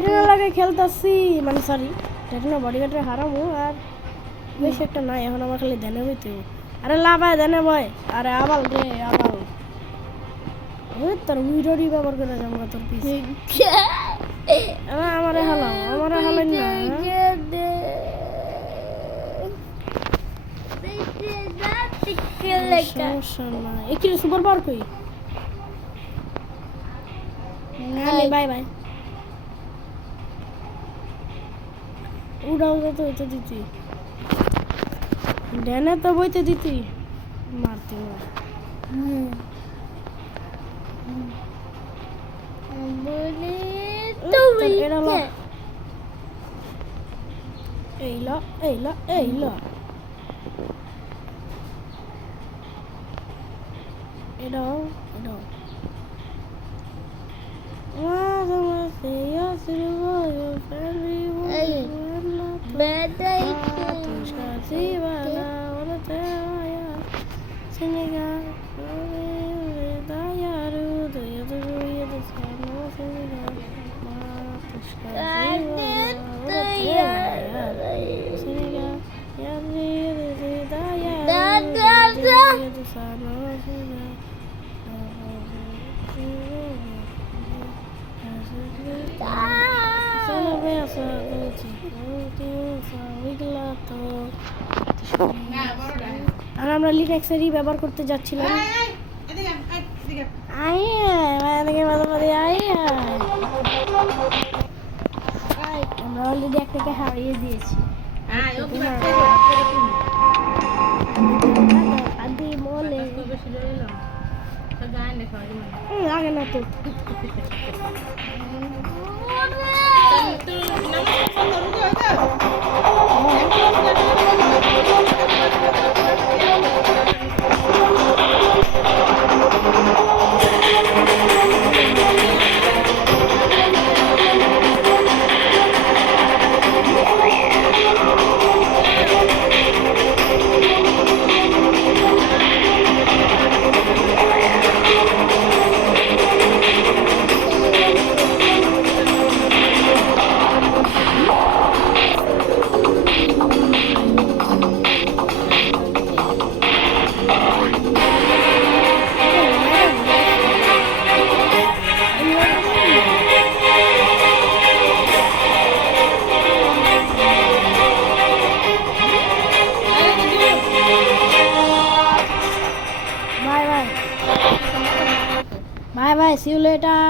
টাইটানের লাগে খেলতেছি মানে সরি টাইটানের বডিগার্ডে হারামু আর বেশি একটা নাই এখন আমার খালি দেনে হইতে আরে লাভায় দেনে বয় আরে আবাল রে আবাল তোর উইডোরি ব্যবহার করে যাবো তোর পিছে আমারে হালাইন না সমস্যা না একটু সুপার পাওয়ার কই বাই বাই উড়াও যেত হইতে দিতি ডেনে তো বইতে দিতি মারতে মার এইলা এইলা এইলা এটাও এটাও আর আমরা লিনাক্সেরই ব্যবহার করতে যাচ্ছিলাম আমরা অলরেডি একটাকে হারিয়ে দিয়েছি লাগে না তো Bye bye, see you later.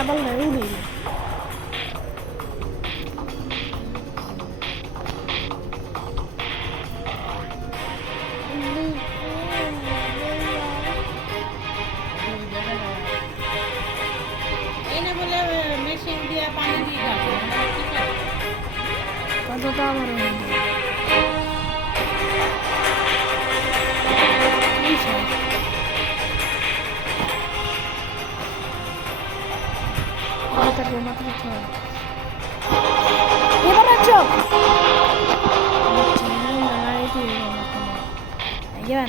আবার না উড়ি না এনে বলে মেশিন দিয়ে পানি দিয়ে গাছে কতটা আমার হয়ে যায়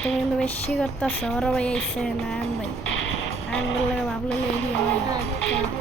তুমি কিন্তু বেশি করতেছ ওরা ভাই আইসে না আন ভাই আন বললে ভাবলে লেডি হয়